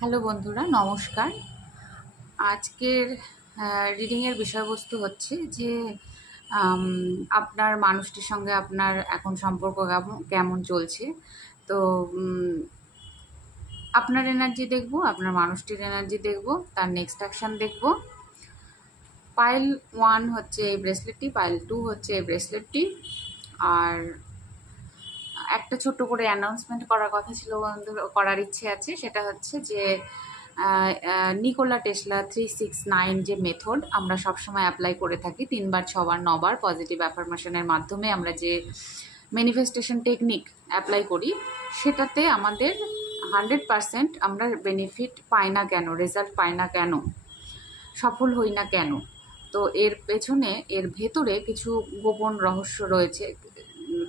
Hello বন্ধুরা, নমস্কার। আজকের রিডিংয়ের বিষয়বস্তু হচ্ছে যে আম, আপনার মানুষটির সঙ্গে আপনার এখন সম্পর্ক কেমন চলছে। তো আপনার এনার্জি দেখব, আপনার মানুষটির এনার্জি দেখব, তার নেক্সট অ্যাকশন দেখব। পাইল 1 হচ্ছে এই ব্রেসলেটটি, পাইল 2 হচ্ছে এই ব্রেসলেটটি। আর একটা ছোট্ট করে অ্যানাউন্সমেন্ট করার কথা ছিল বন্ধুরা, করার ইচ্ছে আছে। সেটা হচ্ছে যে নিকোলা টেসলা 369 যে মেথড আমরা সবসময় অ্যাপ্লাই করে থাকি, 3বার 6বার 9বার পজিটিভ অ্যাফার্মেশনের মাধ্যমে আমরা যে ম্যানিফেস্টেশন টেকনিক অ্যাপ্লাই করি, সেটাতে আমাদের 100% আমরা বেনিফিট পাই না কেন, রেজাল্ট পাই না কেন, সফল হই না কেন। তো এর পেছনে, এর ভেতরে কিছু গোপন রহস্য রয়েছে,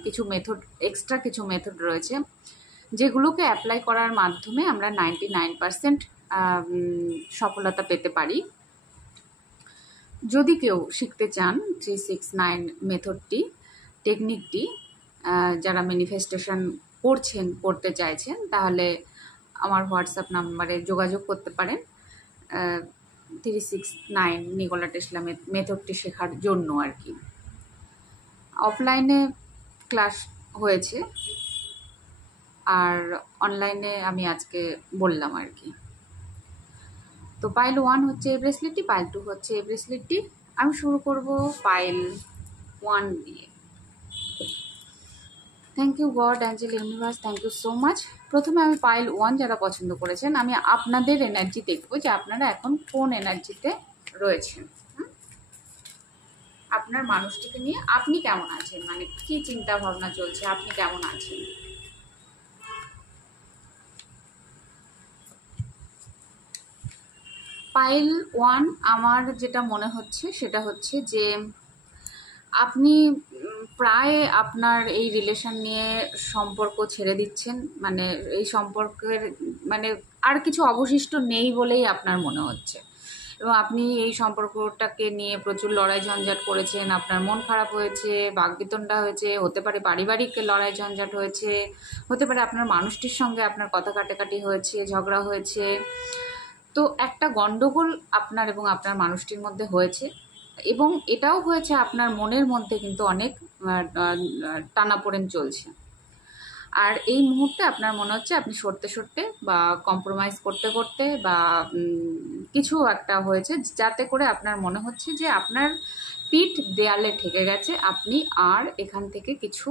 কিছু মেথড, এক্সট্রা কিছু মেথড রয়েছে, যেগুলোকে অ্যাপ্লাই করার মাধ্যমে আমরা 99% সফলতা পেতে পারি। যদি কেউ শিখতে চান 369 মেথডটি, টেকনিকটি, যারা ম্যানিফেস্টেশন করতে চাইছেন, তাহলে আমার হোয়াটসঅ্যাপ নাম্বারে যোগাযোগ করতে পারেন 369 নিকোলা টেসলা মেথডটি শেখার জন্য আর কি। অফলাইনে ক্লাস হয়েছে, আর অনলাইনে আমি আজকে বললাম আর কি। তো পাইল 1 হচ্ছে এই ব্রেসলেটটি, পাইল 2 হচ্ছে এই ব্রেসলেটটি। আমি শুরু করব পাইল 1 দিয়ে। Thank you God, angel, universe, thank you so much. প্রথমে আমি পাইল 1 যারা পছন্দ করেছেন, আমি আপনাদের এনার্জি দেখব যে আপনারা এখন কোন এনার্জিতে রয়েছেন। আপনার মানুষটিকে নিয়ে আপনি কেমন আছেন, মানে কি চিন্তা ভাবনা চলছে, আপনি কেমন আছেন। পাইল 1 আমার যেটা মনে হচ্ছে সেটা হচ্ছে যে আপনি প্রায় আপনার এই রিলেশন নিয়ে সম্পর্ক ছেড়ে দিচ্ছেন, মানে এই সম্পর্কের মানে আর কিছু অবশিষ্ট নেই বলেই আপনার মনে হচ্ছে, এবং আপনি এই সম্পর্কটাকে নিয়ে প্রচুর লড়াই ঝঞ্ঝাট করেছেন, আপনার মন খারাপ হয়েছে, বাকবিতণ্ডা হয়েছে, হতে পারে পারিবারিক লড়াই ঝঞ্ঝাট হয়েছে, হতে পারে আপনার মানুষটির সঙ্গে আপনার কথা কাটাকাটি হয়েছে, ঝগড়া হয়েছে। তো একটা গন্ডগোল আপনার এবং আপনার মানুষটির মধ্যে হয়েছে, এবং এটাও হয়েছে আপনার মনের মধ্যে কিন্তু অনেক টানাপোড়েন চলছে। আর এই মুহূর্তে আপনার মনে হচ্ছে আপনি সরতে সরতে বা কম্প্রোমাইজ করতে করতে বা কিছু একটা হয়েছে, যাতে করে আপনার মনে হচ্ছে যে আপনার পিঠ দেয়ালে ঠেকে গেছে, আপনি আর এখান থেকে কিছু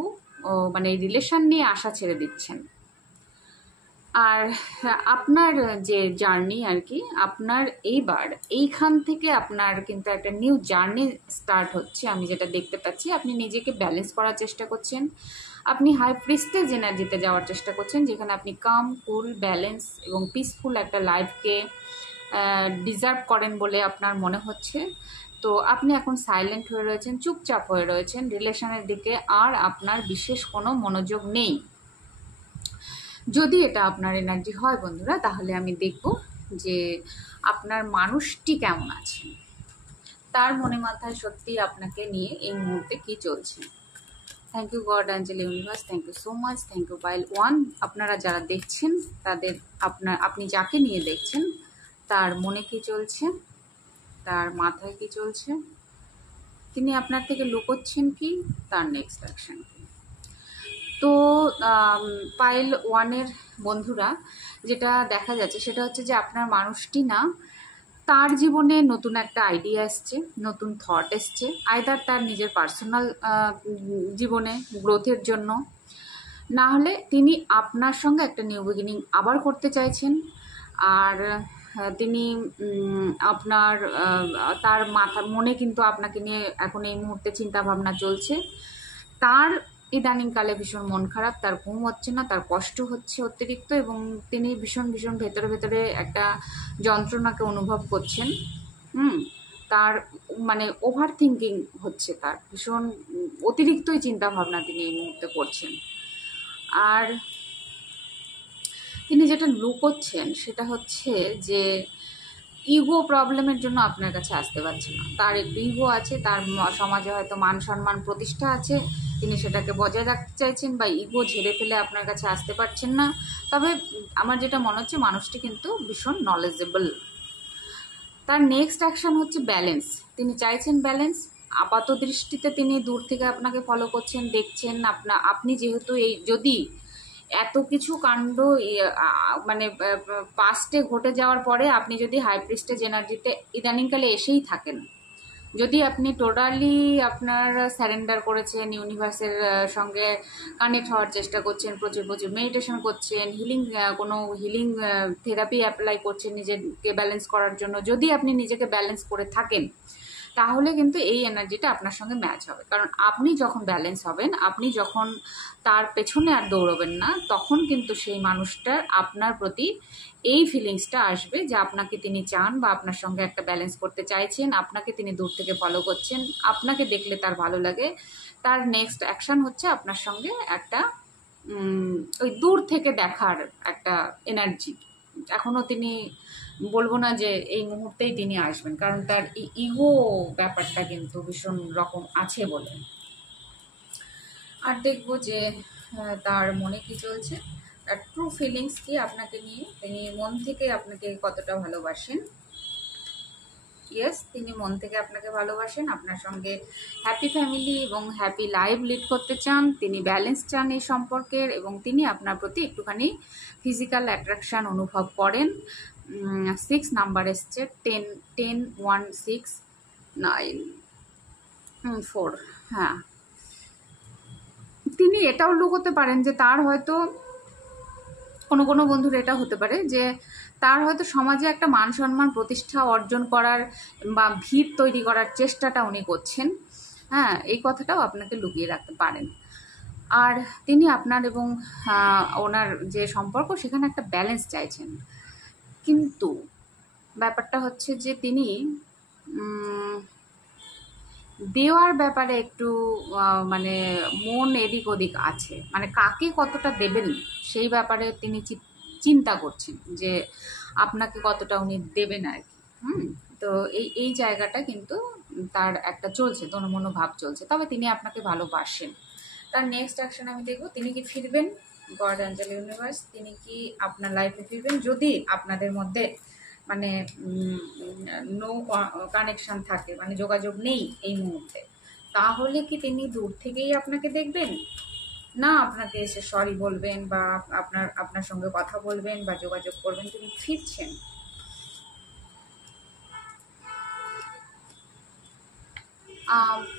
মানে এই রিলেশন নিয়ে আশা ছেড়ে দিচ্ছেন। আর আপনার যে জার্নি আর কি, আপনার এইবার এইখান থেকে আপনার কিন্তু একটা নিউ জার্নি স্টার্ট হচ্ছে। আমি যেটা দেখতে পাচ্ছি, আপনি নিজেকে ব্যালেন্স করার চেষ্টা করছেন, আপনি হাই প্রিস্টেজ এনার্জিতে যাওয়ার চেষ্টা করছেন, যেখানে আপনি কাম, কুল, ব্যালেন্স এবং পিসফুল একটা লাইফকে ডিজার্ভ করেন বলে আপনার মনে হচ্ছে। তো আপনি এখন সাইলেন্ট হয়ে রয়েছেন, চুপচাপ হয়ে রয়েছেন, রিলেশনের দিকে আর আপনার বিশেষ কোনো মনোযোগ নেই। যদি এটা আপনার এনার্জি হয় বন্ধুরা, তাহলে আমি দেখব যে আপনার মানুষটি কেমন আছে, তার মনে মাথায় সত্যি আপনাকে নিয়ে এই মুহূর্তে কি চলছে। Thank you God, angel, universe, thank you so much, thank you pile 1। আপনারা যারা দেখছেন তাদের আপনি যাকে নিয়ে দেখছেন তার মনে কি চলছে, তার মাথায় কি চলছে, তিনি আপনার থেকে লুকোচ্ছেন কি, তার নেক্সট অ্যাকশন কি। তো পাইল 1-এর বন্ধুরা যেটা দেখা যাচ্ছে সেটা হচ্ছে যে আপনার মানুষটি না, তার জীবনে নতুন একটা আইডিয়া এসছে, নতুন থট এসছে, আইদার তার নিজের পার্সোনাল জীবনে গ্রোথের জন্য, না হলে তিনি আপনার সঙ্গে একটা নিউ বিগিনিং আবার করতে চাইছেন। আর তিনি আপনার তার মনে কিন্তু আপনাকে নিয়ে এখন এই মুহূর্তে চিন্তা ভাবনা চলছে। তার ইদানিংকালে ভীষণ মন খারাপ, তার ঘুম হচ্ছে না, তার কষ্ট হচ্ছে অতিরিক্ত, এবং তিনি ভীষণ ভীষণ ভেতরে ভেতরে একটা যন্ত্রণাকে অনুভব করছেন। তার মানে ওভার থিঙ্কিং হচ্ছে, তার ভীষণ অতিরিক্তই চিন্তা ভাবনা তিনি এই মুহূর্তে করছেন। আর তিনি যেটা লুকোচ্ছেন সেটা হচ্ছে যে ইগো প্রবলেমের জন্য আপনার কাছে আসতে পারছে না। তার একটু ইগো আছে, তার সমাজে হয়তো মান সম্মান প্রতিষ্ঠা আছে, তিনি সেটাকে বজায় রাখতে চাইছেন বা ইগো ঝেড়ে ফেলে আপনার কাছে আসতে পারছেন না। তবে আমার যেটা মনে হচ্ছে মানুষটি কিন্তু ভীষণ নলেজেবল। তার নেক্সট অ্যাকশন হচ্ছে ব্যালেন্স। তিনি চাইছেন ব্যালেন্স। আপাত দৃষ্টিতে তিনি দূর থেকে আপনাকে ফলো করছেন, দেখছেন। আপনি যেহেতু এই যদি এত কিছু কাণ্ড মানে পাস্টে ঘটে যাওয়ার পরে আপনি যদি হাই প্রিস্টেজ এনার্জিতে ইদানিংকালে এসেই থাকেন, যদি আপনি টোটালি আপনার স্যারেন্ডার করেছেন, ইউনিভার্সের সঙ্গে কানেক্ট হওয়ার চেষ্টা করছেন, প্রচুর প্রচুর মেডিটেশন করছেন, কোনো হিলিং থেরাপি অ্যাপ্লাই করছেন নিজেকে ব্যালেন্স করার জন্য, যদি আপনি নিজেকে ব্যালেন্স করে থাকেন, তাহলে কিন্তু এই এনার্জিটা আপনার সঙ্গে ম্যাচ হবে। কারণ আপনি যখন ব্যালেন্স হবেন, আপনি যখন তার পেছনে আর দৌড়বেন না, তখন কিন্তু সেই মানুষটার আপনার প্রতি এই ফিলিংসটা আসবে যে আপনাকে তিনি চান বা আপনার সঙ্গে একটা ব্যালেন্স করতে চাইছেন, আপনাকে তিনি দূর থেকে ফলো করছেন, আপনাকে দেখলে তার ভালো লাগে। তার নেক্সট অ্যাকশন হচ্ছে আপনার সঙ্গে একটা ওই দূর থেকে দেখার একটা এনার্জি। এখনও তিনি বলবো না যে এই মুহূর্তেই তিনি আসবেন, কারণ তার ইগো ব্যাপারটা কিন্তু ভীষণ রকম আছে বলে। আর দেখবো যে তার মনে কি চলছে, তার ট্রু ফিলিংস কি আপনাকে নিয়ে, তিনি মন থেকে আপনাকে কতটা ভালোবাসেন। ইয়েস, তিনি মন থেকে আপনাকে ভালোবাসেন, আপনার সঙ্গে হ্যাপি ফ্যামিলি এবং হ্যাপি লাইফ লিড করতে চান, তিনি ব্যালেন্স চান এই সম্পর্কের, এবং তিনি আপনার প্রতি একটুখানি ফিজিক্যাল অ্যাট্রাকশান অনুভব করেন। 6 নাম্বার এসছে, 10 1 6 9 4। হ্যাঁ, তিনি এটাও লুকোতে পারেন যে তার হয়তো কোনো বন্ধুর এটা হতে পারে যে তার হয়তো সমাজে একটা মান সম্মান প্রতিষ্ঠা অর্জন করার বা ভিত তৈরি করার চেষ্টাটা উনি করছেন। হ্যাঁ, এই কথাটাও আপনাকে লুকিয়ে রাখতে পারেন। আর তিনি আপনার এবং ওনার যে সম্পর্ক, সেখানে একটা ব্যালেন্স চাইছেন। কিন্তু ব্যাপারটা হচ্ছে যে তিনি দেওয়ার ব্যাপারে একটু মানে মন এদিক ওদিক আছে, মানে কাকে কতটা দেবেন সেই ব্যাপারে তিনি চিন্তা করছেন যে আপনাকে কতটা উনি দেবেন আর কি। তো এই জায়গাটা কিন্তু তার একটা চলছে, দোনোমনো ভাব চলছে, তবে তিনি আপনাকে ভালোবাসেন। তার নেক্সট অ্যাকশন আমি দেখব, তিনি কি ফিরবেন, গড অ্যাঞ্জেল ইউনিভার্স, তিনি কি আপনার লাইফে ফিরবেন। যদি আপনাদের মধ্যে মানে নো কানেকশন থাকে, মানে যোগাযোগ নেই এই মুহূর্তে, তাহলে কি তিনি দূর থেকেই আপনাকে দেখবেন, না আপনাকে এসে সরি বলবেন বা আপনার সঙ্গে কথা বলবেন বা যোগাযোগ করবেন, তিনি ফিরছেন।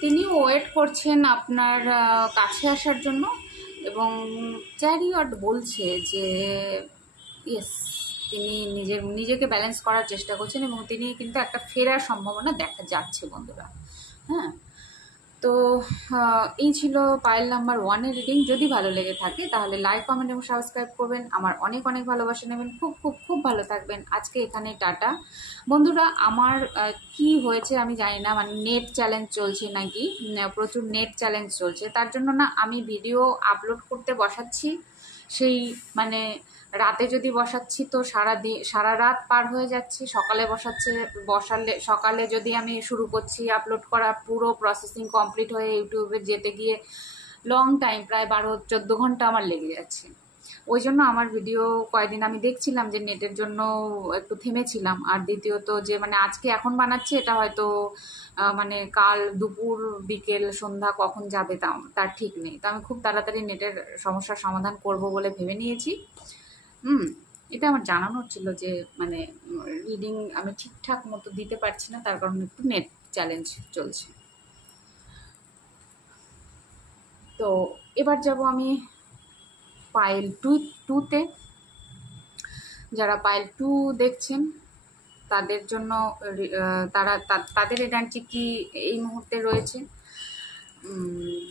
তিনি ওয়েট করছেন আপনার কাছে আসার জন্য, এবং চ্যারিয়ট বলছে যে ইয়েস, তিনি নিজেকে ব্যালেন্স করার চেষ্টা করছেন এবং তিনি কিন্তু একটা ফেরার সম্ভাবনা দেখা যাচ্ছে বন্ধুরা। হ্যাঁ, তো এই ছিল পাইল নাম্বার 1-এর রিডিং। যদি ভালো লেগে থাকে তাহলে লাইক, কমেন্ট এবং সাবস্ক্রাইব করবেন। আমার অনেক অনেক ভালোবাসা নেবেন। খুব খুব খুব ভালো থাকবেন। আজকে এখানে টাটা বন্ধুরা। আমার কি হয়েছে আমি জানি না, মানে নেট চ্যালেঞ্জ চলছে নাকি, প্রচুর নেট চ্যালেঞ্জ চলছে, তার জন্য না আমি ভিডিও আপলোড করতে বসাচ্ছি, সেই মানে রাতে যদি বসাচ্ছি তো সারা রাত পার হয়ে যাচ্ছে, সকালে যদি আমি শুরু করছি আপলোড করা, পুরো প্রসেসিং কমপ্লিট হয়ে ইউটিউবে যেতে গিয়ে লং টাইম, প্রায় 12-14 ঘন্টা আমার লেগে যাচ্ছে। ওই জন্য আমার ভিডিও কয়েকদিন আমি দেখছিলাম যে নেটের জন্য একটু থেমেছিলাম। আর দ্বিতীয়ত যে মানে আজকে এখন বানাচ্ছি, এটা হয়তো মানে কাল দুপুর বিকেল সন্ধ্যা কখন যাবে তার ঠিক নেই। তো আমি খুব তাড়াতাড়ি নেটের সমস্যার সমাধান করব বলে ভেবে নিয়েছি। এটা আমার জানানোর ছিল যে মানে রিডিং আমি ঠিকঠাক মতো দিতে পারছি না, তার কারণে একটু নেট চ্যালেঞ্জ চলছে। তো এবার যাব আমি পাইল 2-তে। যারা পাইল 2 দেখছেন তাদের জন্য তাদের এনার্জি কি এই মুহূর্তে রয়েছে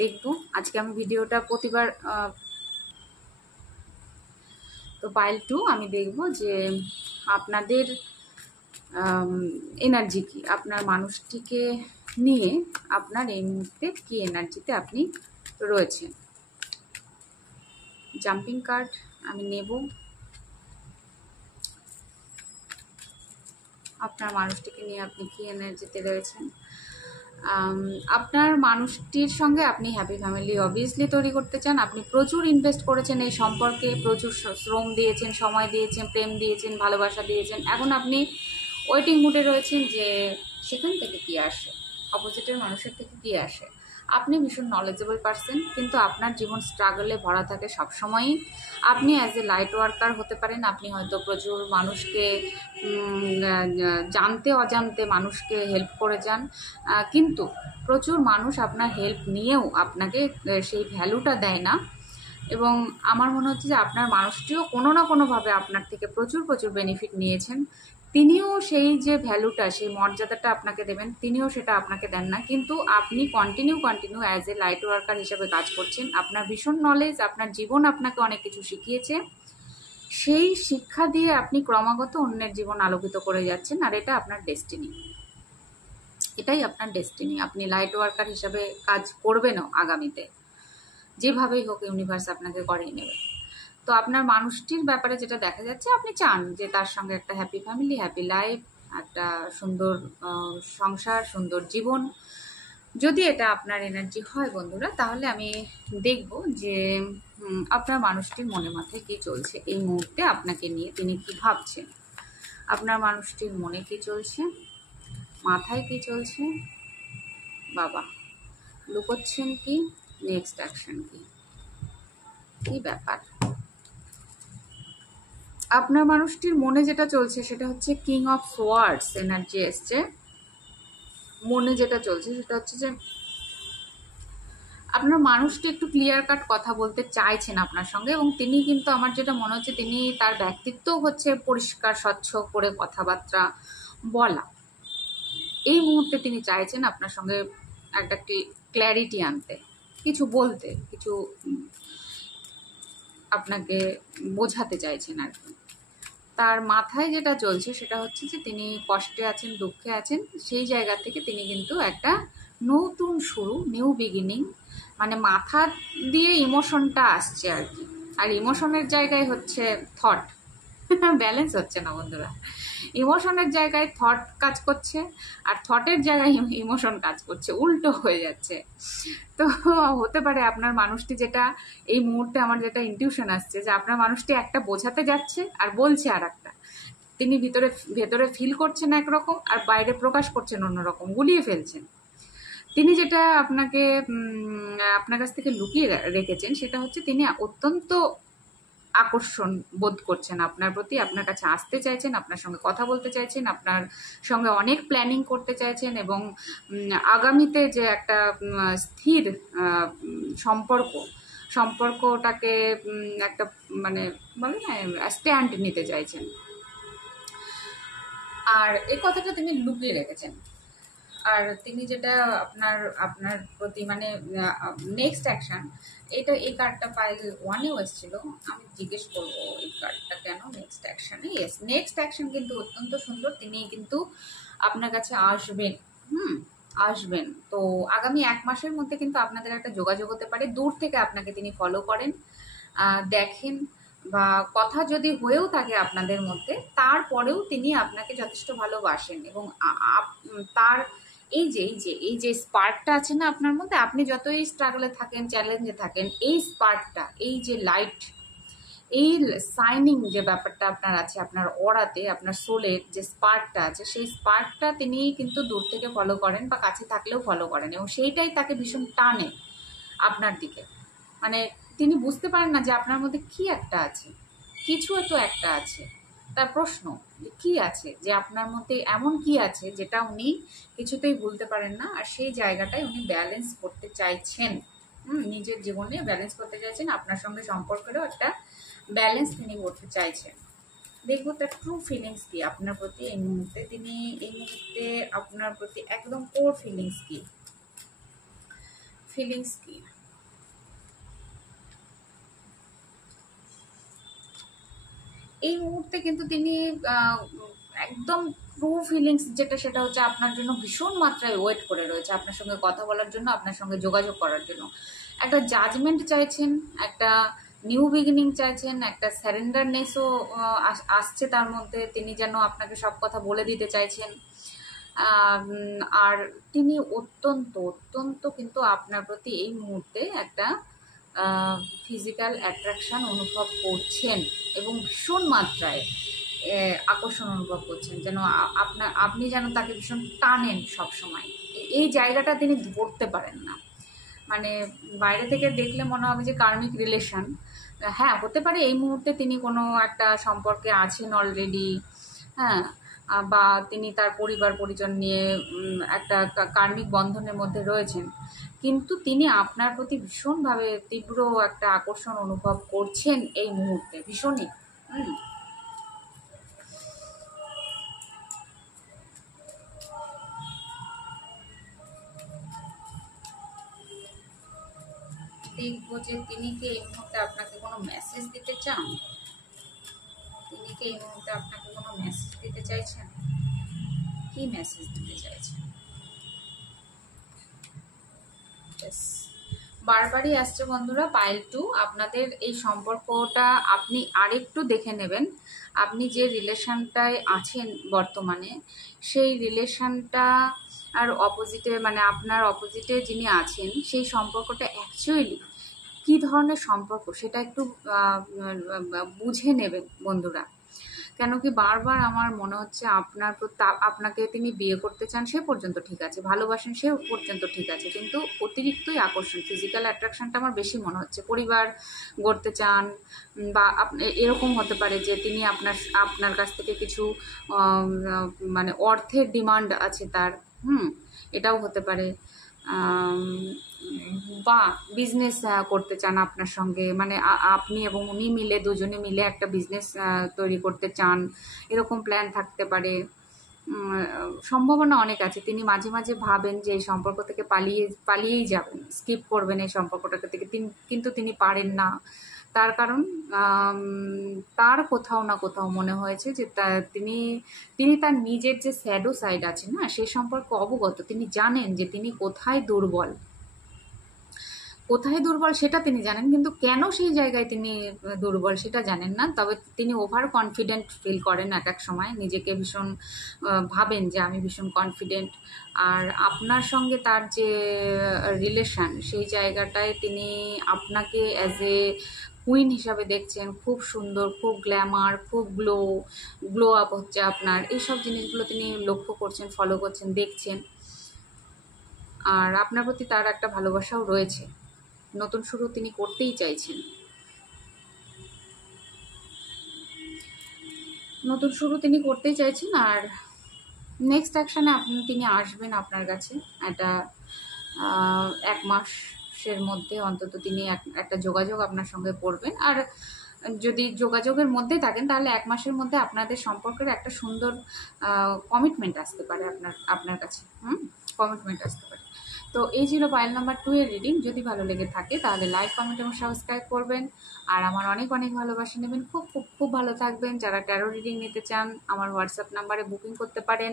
দেখব। আজকে আমি ভিডিওটা প্রতিবার তো পাইল 2 আমি দেখব যে আপনাদের এনার্জি কি, আপনার মানুষটিকে নিয়ে আপনার এই মুহূর্তে কি এনার্জিতে আপনি রয়েছেন। জাম্পিং কার্ড আমি নেব। আপনার মানুষটিকে নিয়ে আপনি কি এনার্জিতে রয়েছেন। আপনার মানুষটির সঙ্গে আপনি হ্যাপি ফ্যামিলি অবভিয়াসলি তৈরি করতে চান। আপনি প্রচুর ইনভেস্ট করেছেন এই সম্পর্কে, প্রচুর শ্রম দিয়েছেন, সময় দিয়েছেন, প্রেম দিয়েছেন, ভালোবাসা দিয়েছেন। এখন আপনি ওয়েটিং মুডে রয়েছেন যে সেখান থেকে কী আসে, অপোজিটের মানুষের থেকে কী আসে। আপনি ভীষণ নলেজেবল পারসন, কিন্তু আপনার জীবন স্ট্রাগলে ভরা থাকে সবসময়ই। আপনি অ্যাজ এ লাইট ওয়ার্কার হতে পারেন, আপনি হয়তো প্রচুর মানুষকে জানতে অজান্তে মানুষকে হেল্প করে যান, কিন্তু প্রচুর মানুষ আপনার হেল্প নিয়েও আপনাকে সেই ভ্যালুটা দেয় না। এবং আমার মনে হচ্ছে যে আপনার মানুষটিও কোনো না কোনোভাবে আপনার থেকে প্রচুর প্রচুর বেনিফিট নিয়েছেন। তিনিও সেই যে ভ্যালুটা, সেই মর্যাদাটা আপনাকে দেবেন, তিনিও সেটা আপনাকে দেন না। কিন্তু আপনি continue as a light worker হিসেবে কাজ করছেন। আপনার ভীষণ নলেজ, আপনার জীবন আপনাকে অনেক কিছু শিখিয়েছে। সেই শিক্ষা দিয়ে আপনি ক্রমাগত অন্যের জীবন আলোকিত করে যাচ্ছেন, আর এটা আপনার ডেস্টিনি। এটাই আপনার ডেস্টিনি। আপনি লাইট ওয়ার্কার হিসাবে কাজ করবেনও আগামীতে, যেভাবেই হোক ইউনিভার্স আপনাকে করিয়ে নেবে। তো আপনার মানুষটির ব্যাপারে যেটা দেখা যাচ্ছে, আপনি চান যে তার সঙ্গে একটা হ্যাপি ফ্যামিলি, হ্যাপি লাইফ, একটা সুন্দর সংসার, সুন্দর জীবন। যদি এটা আপনার এনার্জি হয় বন্ধুরা, তাহলে আমি দেখব যে আপনার মানুষটির মনে মাথায় কী চলছে এই মুহূর্তে আপনাকে নিয়ে, তিনি কি ভাবছেন, আপনার মানুষটির মনে কি চলছে, মাথায় কি চলছে, বাবা লুকোচ্ছেন কি, নেক্সট অ্যাকশন কি, কি ব্যাপার। আপনার মানুষটির মনে যেটা চলছে সেটা হচ্ছে কিং অফ সোয়ার্ডস এনার্জি এসছে। মনে যেটা চলছে সেটা হচ্ছে যে আপনার মানুষটি একটু ক্লিয়ার কাট কথা বলতে চাইছেন আপনার সঙ্গে, এবং তিনি কিন্তু আমার যেটা মনে হচ্ছে তিনি তার ব্যক্তিত্ব হচ্ছে পরিষ্কার স্বচ্ছ করে কথাবার্তা বলা। এই মুহূর্তে তিনি চাইছেন আপনার সঙ্গে একটা ক্ল্যারিটি আনতে, কিছু বলতে, কিছু আপনাকে বোঝাতে চাইছেন আর কি। তার মাথায় যেটা চলছে সেটা হচ্ছে যে তিনি কষ্টে আছেন, দুঃখে আছেন, সেই জায়গা থেকে তিনি কিন্তু একটা নতুন শুরু, নিউ বিগিনিং, মানে মাথা দিয়ে ইমোশনটা আসছে আর কি। আর ইমোশনের জায়গায় হচ্ছে থট, ব্যালেন্স হচ্ছে না বন্ধুরা। ইমোশনের জায়গায় থট কাজ করছে, আর থটের জায়গায় ইমোশন কাজ করছে, উল্টো হয়ে যাচ্ছে। তো হতে পারে আপনার মানুষটি, যেটা এই মুহূর্তে আমার যেটা ইনটিউশন আসছে, যে আপনার মানুষটি একটা বোঝাতে যাচ্ছে আর বলছে আর একটা। তিনি ভেতরে ফিল করছেন একরকম, আর বাইরে প্রকাশ করছেন অন্যরকম, গুলিয়ে ফেলছেন। তিনি যেটা আপনার কাছ থেকে লুকিয়ে রেখেছেন সেটা হচ্ছে তিনি অত্যন্ত আকর্ষণ বোধ করছেন আপনার প্রতি, আপনার কাছে আসতে চাইছেন, আপনার সঙ্গে কথা বলতে চাইছেন, আপনার সঙ্গে অনেক প্ল্যানিং করতে চাইছেন, এবং আগামীতে যে একটা স্থির সম্পর্কটাকে একটা মানে বলে না স্ট্যান্ড নিতে চাইছেন। আর এই কথাটা তিনি লুকিয়ে রেখেছেন। আর তিনি যেটা আপনার প্রতি মানে নেক্সট অ্যাকশন, এই কার্ডটা পাইল ওয়ানেও এসেছিল। আমি জিজ্ঞেস করবো এই কার্ডটা কেন নেক্সট অ্যাকশনে। ইয়েস, নেক্সট অ্যাকশন কিন্তু অত্যন্ত সুন্দর। তিনি কিন্তু আপনার কাছে আসবেন। তো আগামী 1 মাসের মধ্যে কিন্তু আপনাদের একটা যোগাযোগ হতে পারে। দূর থেকে আপনাকে তিনি ফলো করেন, দেখেন, বা কথা যদি হয়েও থাকে আপনাদের মধ্যে, তারপরেও তিনি আপনাকে যথেষ্ট ভালোবাসেন। এবং তার এই যে স্পার্কটা আছে না আপনার মধ্যে, আপনি যতই স্ট্রাগলে থাকেন, চ্যালেঞ্জে থাকেন, এই স্পার্কটা, এই যে লাইট, এই সাইনিং যে ব্যাপারটা আপনার আছে, আপনার অরাতে, আপনার সোলের যে স্পার্কটা আছে, সেই স্পার্কটা তিনি কিন্তু দূর থেকে ফলো করেন, বা কাছে থাকলেও ফলো করেন, এবং সেইটাই তাকে ভীষণ টানে আপনার দিকে। মানে তিনি বুঝতে পারেন না যে আপনার মধ্যে কি একটা আছে, কিছু তো একটা আছে। তার প্রশ্ন কি আছে, যে আপনার মধ্যে এমন কি আছে যেটা উনি কিছুতেই ভুলতে পারেন না, আর সেই জায়গাটায় উনি ব্যালেন্স করতে চাইছেন। নিজের জীবনে ব্যালেন্স করতে চাইছেন, আপনার সঙ্গে সম্পর্কেরও একটা ব্যালেন্স তিনি করতে চাইছেন। দেখবো তার ট্রু ফিলিংস কি আপনার প্রতি এই মুহূর্তে। তিনি এই মুহূর্তে আপনার প্রতি একদম কোর ফিলিংস কি। এই মুহূর্তে কিন্তু তিনি একদম ট্রু ফিলিংস যেটা, সেটা হচ্ছে আপনার জন্য ভীষণ মাত্রায় ওয়েট করে রয়েছে, আপনার সঙ্গে কথা বলার জন্য, আপনার সঙ্গে যোগাযোগ করার জন্য। একটা জাজমেন্ট চাইছেন, একটা নিউ বিগিনিং চাইছেন, একটা স্যারেন্ডারনেসও আসছে তার মধ্যে। তিনি যেন আপনাকে সব কথা বলে দিতে চাইছেন। আর তিনি অত্যন্ত অত্যন্ত কিন্তু আপনার প্রতি এই মুহূর্তে একটা ফিজিক্যাল অ্যাট্রাকশন অনুভব করছেন এবং ভীষণ মাত্রায় আকর্ষণ অনুভব করছেন, যেন আপনি যেন তাকে ভীষণ টানেন সবসময়। এই জায়গাটা তিনি ধরতে পারেন না। মানে বাইরে থেকে দেখলে মনে হবে যে কার্মিক রিলেশন। হ্যাঁ, হতে পারে এই মুহূর্তে তিনি কোনো একটা সম্পর্কে আছেন অলরেডি, হ্যাঁ, বা তিনি তার পরিবার পরিজন নিয়ে একটা কার্মিক বন্ধনের মধ্যে রয়েছেন, কিন্তু তিনি আপনার প্রতি ভীষণভাবে তীব্র একটা আকর্ষণ অনুভব করছেন এই মুহূর্তে, ভীষণই। দেখবো যে তিনি কি এই মুহূর্তে আপনাকে কোনো মেসেজ দিতে চান, তিনি কি এই মুহূর্তে আপনাকে কোনো মেসেজ দিতে চাইছেন, কি মেসেজ দিতে চাইছেন। বারবারই আসছে বন্ধুরা পাইল 2। আপনাদের এই সম্পর্কটা আপনি আরেকটু দেখে নেবেন। আপনি যে রিলেশনটায় আছেন বর্তমানে, সেই রিলেশনটা আর অপোজিটে, মানে আপনার অপোজিটে যিনি আছেন, সেই সম্পর্কটা অ্যাকচুয়ালি কী ধরনের সম্পর্ক সেটা একটু বুঝে নেবেন বন্ধুরা। কেন কি বারবার আমার মনে হচ্ছে আপনাকে তিনি বিয়ে করতে চান, সে পর্যন্ত ঠিক আছে, ভালোবাসেন সে পর্যন্ত ঠিক আছে, কিন্তু অতিরিক্তই আকর্ষণ, ফিজিক্যাল অ্যাট্রাকশনটা আমার বেশি মনে হচ্ছে। পরিবার গড়তে চান, বা এরকম হতে পারে যে তিনি আপনার কাছ থেকে কিছু মানে অর্থের ডিমান্ড আছে তার, এটাও হতে পারে। বা বিজনেস করতে চান আপনার সঙ্গে, মানে আপনি এবং উনি মিলে, দুজনে মিলে একটা বিজনেস তৈরি করতে চান, এরকম প্ল্যান থাকতে পারে। সম্ভাবনা অনেক আছে। তিনি মাঝে মাঝে ভাবেন যে এই সম্পর্ক থেকে পালিয়েই যাবেন, স্কিপ করবেন এই সম্পর্কটাকে থেকে, কিন্তু তিনি পারেন না। তার কারণ তার কোথাও না কোথাও মনে হয়েছে যে তিনি তার নিজের যে শ্যাডো সাইড আছে না, সে সম্পর্কে অবগত। তিনি জানেন যে তিনি কোথায় দুর্বল সেটা তিনি জানেন, কিন্তু কেন সেই জায়গায় তিনি দুর্বল সেটা জানেন না। তবে তিনি ওভার কনফিডেন্ট ফিল করেন এক এক সময়, নিজেকে ভীষণ ভাবেন যে আমি ভীষণ কনফিডেন্ট। আর আপনার সঙ্গে তার যে রিলেশন, সেই জায়গাটায় তিনি আপনাকে অ্যাজ এ কুইন হিসাবে দেখছেন, খুব সুন্দর, খুব গ্ল্যামার, খুব গ্লো আপ হচ্ছে আপনার, এইসব জিনিসগুলো তিনি লক্ষ্য করছেন, ফলো করছেন, দেখছেন। আর আপনার প্রতি তার একটা ভালোবাসাও রয়েছে, নতুন শুরু তিনি করতেই চাইছেন, আর নেক্সট অ্যাকশানে তিনি আসবেন আপনার কাছে। একটা 1 মাসের মধ্যে অন্তত তিনি একটা যোগাযোগ আপনার সঙ্গে করবেন। আর যদি যোগাযোগের মধ্যে থাকেন, তাহলে 1 মাসের মধ্যে আপনাদের সম্পর্কের একটা সুন্দর কমিটমেন্ট আসতে পারে আপনার কাছে, কমিটমেন্ট আসতে পারে। তো এই ছিল পাইল নাম্বার 2 এর রিডিং। যদি ভালো লেগে থাকে তাহলে লাইক, কমেন্ট এবং সাবস্ক্রাইব করবেন, আর আমার অনেক অনেক ভালোবাসা নেবেন। খুব খুব খুব ভালো থাকবেন। যারা ট্যারো রিডিং নিতে চান, আমার হোয়াটসঅ্যাপ নাম্বারে বুকিং করতে পারেন।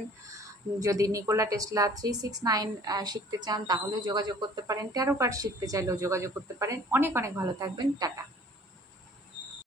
যদি নিকোলা টেসলা 369 শিখতে চান তাহলেও যোগাযোগ করতে পারেন। ট্যারো কার্ড শিখতে চাইলেও যোগাযোগ করতে পারেন। অনেক অনেক ভালো থাকবেন। টাটা।